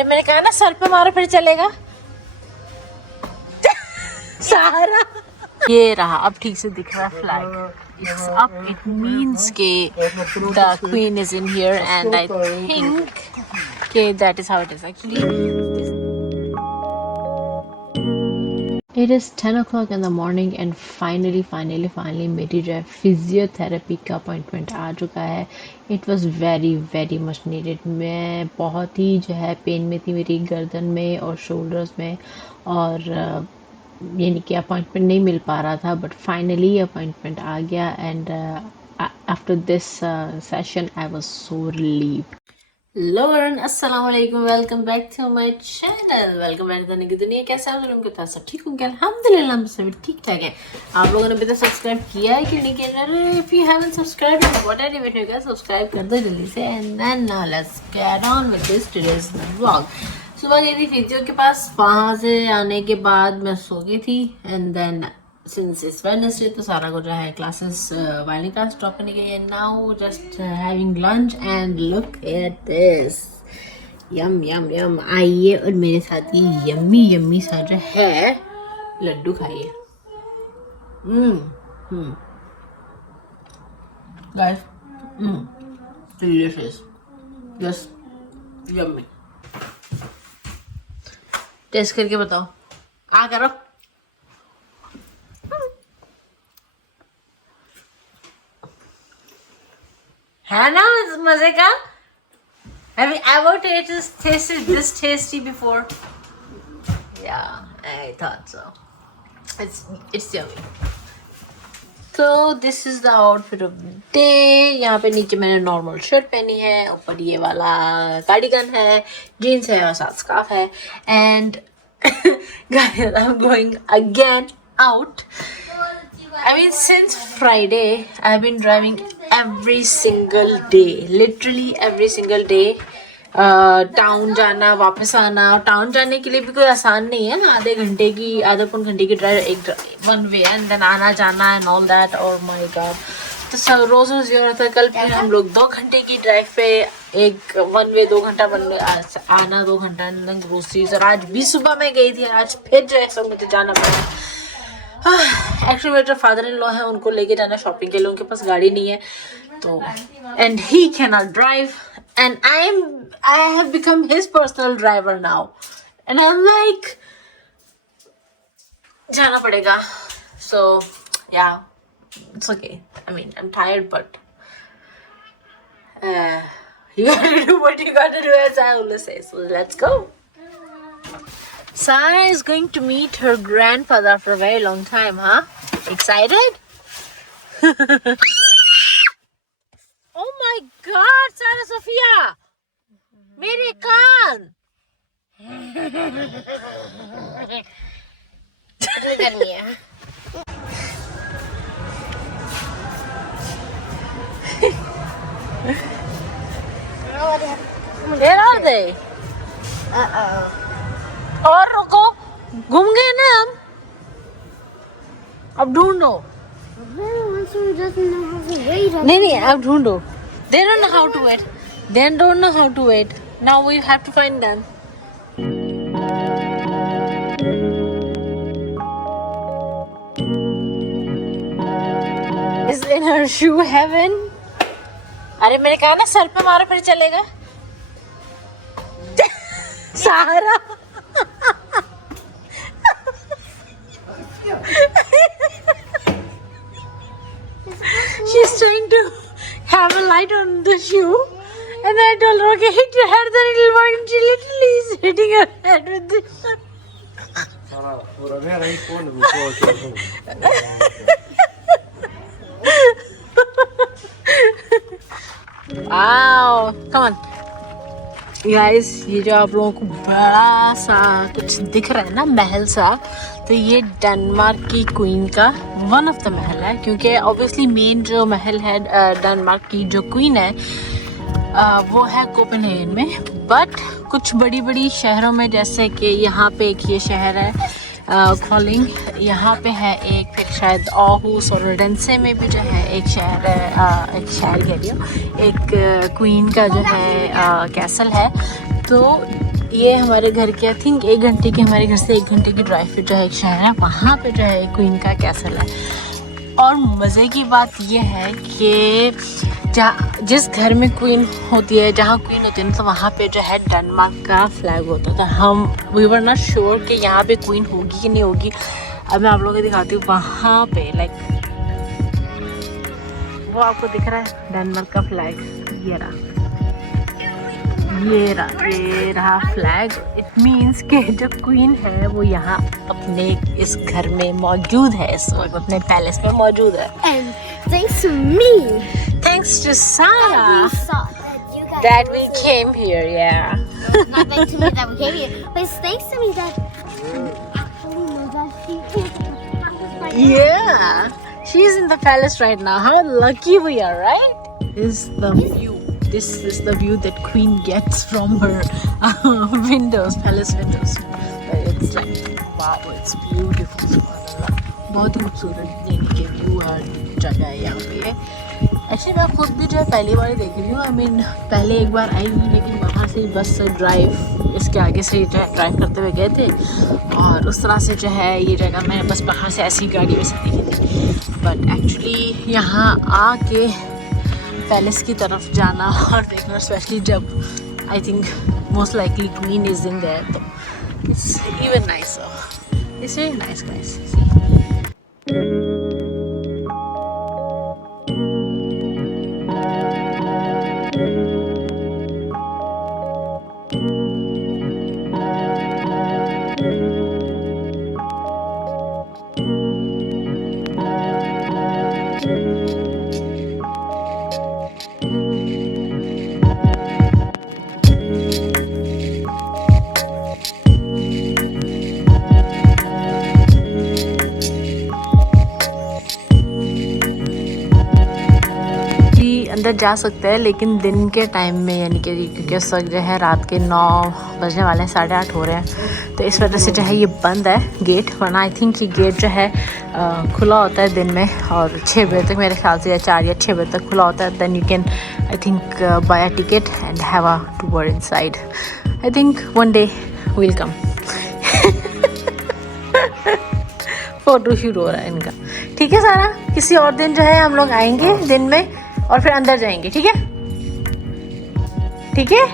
अरे मैंने कहा ना सर पे मारो फिर चलेगा। सारा ये रहा, अब ठीक से दिख रहा है flag. It's up, it means के the queen is in here and I think के that is how it is actually. It is 10 o'clock in the morning and finally मेरी जो है फिजियोथेरेपी का अपॉइंटमेंट आ चुका है। It was very much needed। मैं बहुत ही जो है पेन में थी मेरी गर्दन में और शोल्डर्स में, और यानी कि अपॉइंटमेंट नहीं मिल पा रहा था, बट फाइनली अपॉइंटमेंट आ गया and after this session I was so relieved. Hello everyone, अस्सलाम वालेकुम, welcome back to my channel, welcome back to Dhanik Duniya. कैसे आप लोग के सब ठीक होंगे? अल्हम्दुलिल्लाह हम सभी ठीक ठाक है। आप लोगों ने अभी तक सब्सक्राइब किया है कि नहीं किया? If you haven't subscribe what are you waiting for? Subscribe कर दो जल्दी से and then now let's get on with this today's vlog. सुबह गई थी फिजियो के पास, वहाँ से आने के बाद मैं सो गई थी and then since it's Wednesday तो सारा को जो है क्लासेस वायलिन क्लास ड्रॉप करने गई है। Now just having lunch and look at this, yum yum yum. आइए और मेरे साथ ये यम्मी यम्मी सा जो है लड्डू खाइए। Guys delicious, just yummy. Taste करके बताओ, आ करो। है ना मजे का? Have you ever tasted this tasty before? Yeah, I thought so. It's yummy. So this is the outfit of the day. यहाँ पे नीचे मैंने नॉर्मल शर्ट पहनी है, ऊपर ये वाला कार्डिगन है, जीन्स है और साथ स्कार्फ है। And guys, I'm going again out. I mean, since Friday, I've been driving every single day, literally every single day. Town जाना, वापस आना। टाउन जाने के लिए भी कोई आसान नहीं है ना, आधे पौन घंटे की ड्राइव, एक वन वे एंड देन आना जाना एंड ऑल दैट। और माय गॉड, तो सब रोज रोज ये होता है। कल फिर हम लोग 2 घंटे की ड्राइव पे, एक वन वे 2 घंटा वन वे आना, 2 घंटा ग्रोसरीज। और आज भी सुबह मैं गई थी, आज फिर जो है सब मुझे जाना पड़ा। एक्चुअली मेरे जो फादर इन लॉ है उनको लेके जाना शॉपिंग के लिए, उनके पास गाड़ी नहीं है तो, and he can not drive and I have become his personal driver now and I am like जाना पड़ेगा। सो या it's okay, I mean I am tired but you gotta do what you gotta do, as I always say. So let's go. Sara is going to meet her grandfather after a very long time, huh? Excited? Oh my God, Sara Sophia! मेरे कान! करनी है। Where are they? और रुको, घूम गए ना हम, अब ढूंढो। नहीं अब ढूंढो। They don't know how to wait. They don't know how to wait. Now we have to find them. Is in her shoe heaven? अरे मैंने कहा ना सर पे मारो फिर चलेगा। सारा she's trying to have a light on the shoe and I told her, okay, hit your head, then it'll work, and she literally is hitting her head with this. Wow, come on guys, ये जो आप लोगों को बड़ा सा कुछ दिख रहा है ना महल सा, तो ये डेनमार्क की क्वीन का वन ऑफ द महल है, क्योंकि ऑब्वियसली मेन जो महल है डेनमार्क की जो क्वीन है वो है कोपेनहेगन में। बट कुछ बड़ी बड़ी शहरों में, जैसे कि यहाँ पे एक ये शहर है कोल्डिंग, यहाँ पे है एक, फिर शायद आर्हus और ओडेंसे में भी जो है एक शहर है, एक शहर कह रही हूँ, एक क्वीन का जो है कैसल है। तो ये हमारे घर के आई थिंक 1 घंटे की, हमारे घर से 1 घंटे की ड्राइव पे जो है एक शहर है, वहाँ पे जो है क्वीन का कैसल है। और मज़े की बात ये है कि जिस घर में क्वीन होती है, जहाँ क्वीन होती है ना, तो वहाँ पे जो है डेनमार्क का फ्लैग होता था। हम वी वर नॉट श्योर कि यहाँ पे क्वीन होगी कि नहीं होगी। अब मैं आप लोगों को दिखाती हूँ वहाँ पे, लाइक वो आपको दिख रहा है डेनमार्क का फ्लैग, ये रहा फ्लैग। इट मीन्स कि जो क्वीन है वो यहाँ अपने इस घर में मौजूद है, इस वक्त अपने पैलेस में मौजूद है। And thanks to me, Thanks to Sara that we came here, yeah. not thanks to me that we came here, but it's thanks to me that actually knows that she is in the palace right now. Yeah, she's in the palace right now. How lucky we are, right? This is the view. This is the view that Queen gets from her windows, palace windows. It's like, wow, it's beautiful. बहुत खूबसूरत के व्यू है, जगह है यहाँ पे। एक्चुअली मैं खुद भी जो है पहली बार देख रही हूँ। आई मीन पहले एक बार आई हुई, लेकिन वहाँ से बस से ड्राइव, इसके आगे से जो है ड्राइव करते हुए गए थे, और उस तरह से जो है ये जगह मैंने बस बाहर से ऐसी गाड़ी में से देखी थी। बट एक्चुअली यहाँ आके पैलेस की तरफ जाना और देखना, स्पेशली जब I think most likely queen is in there, तो it's even nicer. It's very nice guys. अंदर जा सकते हैं, लेकिन दिन के टाइम में, यानी कि क्योंकि उस वक्त जो है रात के 9 बजने वाले हैं, 8:30 हो रहे हैं, तो इस वजह से जो है ये बंद है गेट। वरना आई थिंक ये गेट जो है खुला होता है दिन में, और 6 बजे तक मेरे ख्याल से, या 4 या 6 बजे तक खुला होता है। Then you can I think buy a ticket and have a tour inside. I think one day will come. Photo shoot हो रहा है इनका। ठीक है सारा, किसी और दिन जो है हम लोग आएंगे दिन में और फिर अंदर जाएंगे, ठीक है? ठीक है,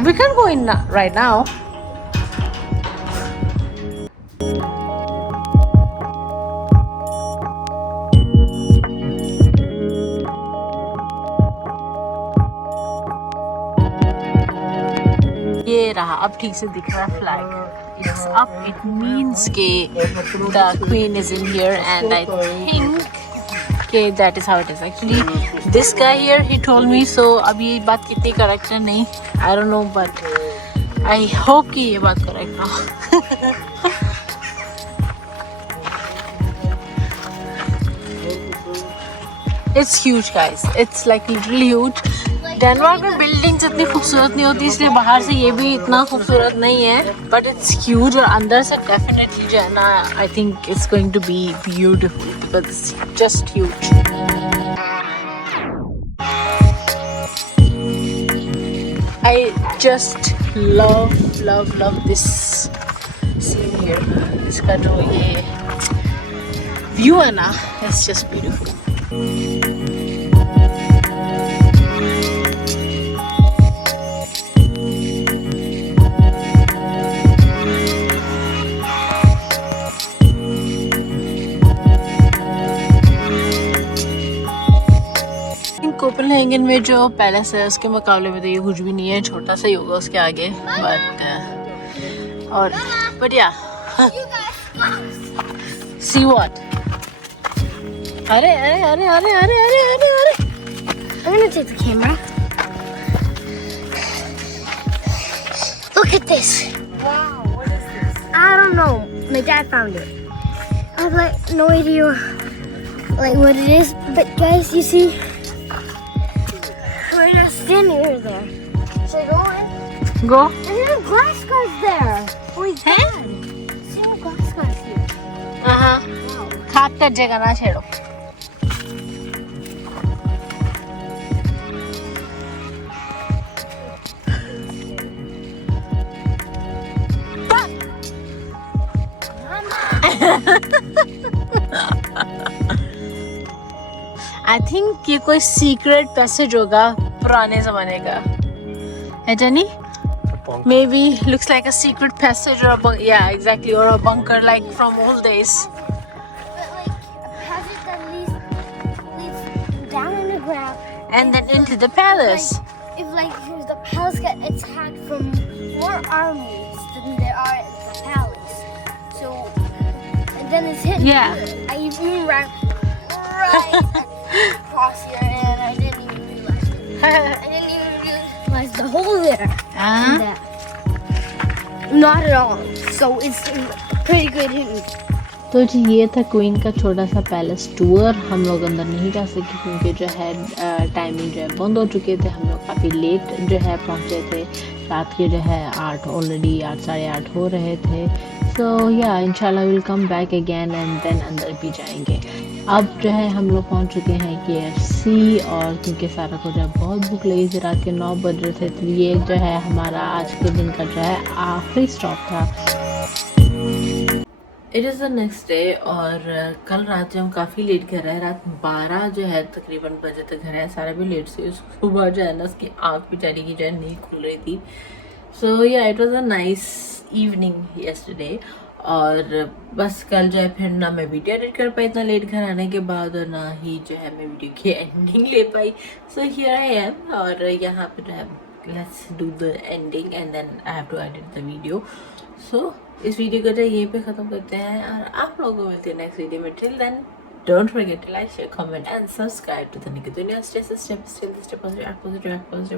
we can go in right now. ये रहा, अब ठीक से दिख रहा है flag. It's up, it means के the queen is in here, and I think that is how it is. Actually this guy here, he told me, so अब ये बात कितनी करेक्ट है नहीं, I don't know, but I hope कि ये बात करेक्ट ना। It's huge guys, it's like literally huge. Denmark में बिल्डिंग्स इतनी खूबसूरत नहीं होती, इसलिए बाहर से ये भी इतना खूबसूरत नहीं है, बट इट्स ह्यूज। और अंदर से डेफिनेटली जो है ना, I think it's going to be beautiful because it's just huge. I just love this scene here. इसका जो ये व्यू है ना, इट्स जस्ट ब्यूटीफुल। कोपेनहेगन में जो पैलेस है उसके मुकाबले में तो ये कुछ भी नहीं है, छोटा सा ही होगा उसके आगे। बट या सी व्हाट, अरे अरे अरे अरे अरे अरे अरे अरे, I'm gonna take the camera. Look at this. Wow, what is this? I don't know. My dad found it. I have like no idea like what it is, but guys, you see, we're just standing over there. Should I go in? Go. And there's a glass guard there. Oh, he's dead. See no glass guard here. खाक कर जगह ना छेड़ो। I think ये कोई secret passage होगा पुराने जमाने का, है जानी? Maybe looks like a secret passage or yeah, exactly, or a bunker like from old days. But like a passage that leads down in the ground And then into the palace. If the palace got attacked from more armies than there are in the palace, so and then it's hit. Yeah. I even ran right across here, and I didn't even realize it. I didn't even realize the hole there. That. Not at all. So it's pretty good hidden. तो जी ये था क्वीन का छोटा सा palace tour. हम लोग अंदर नहीं जा सके क्योंकि जो है टाइमिंग जो है बंद हो चुके थे। हम लोग काफ़ी लेट जो है पहुँचे थे, रात के जो है 8 ऑलरेडी 8 साढ़े 8 हो रहे थे। सो या इंशाल्लाह will come back again and then अंदर भी जाएंगे। अब जो है हम लोग पहुँच चुके हैं KFC, और क्योंकि सारा को जो है बहुत भूख लगी थी, रात के 9 बज रहे थे, तो ये जो है हमारा आज के दिन का जो है आखिरी स्टॉप था। It is the next day, और कल रात जो हम काफ़ी लेट घर आए, रात 12 जो है तकरीबन बजे तक घर आए। सारा भी लेट से, सुबह जो है ना उसकी आँख बेचारी की जो है नहीं खुल रही थी। सो या it was a nice evening yesterday. और बस कल जो है फिर ना मैं वीडियो एडिट कर पाई इतना लेट घर आने के बाद, और ना ही जो है मैं वीडियो की एंडिंग ले पाई। सो हियर आई एम, और यहाँ पे जो है let's do the ending and then I have to edit the video. So इस वीडियो को जो यहीं पे ख़त्म करते हैं, और आप लोगों को मिलते हैं नेक्स्ट वीडियो में। Till then don't forget to like, share, comment and subscribe to Duniya. Stay positive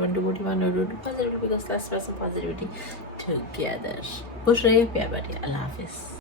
and do what you want to do positive, because let's spread some positivity together. Push रहिए, प्यार बांटिए। अल्लाह हाफिज़।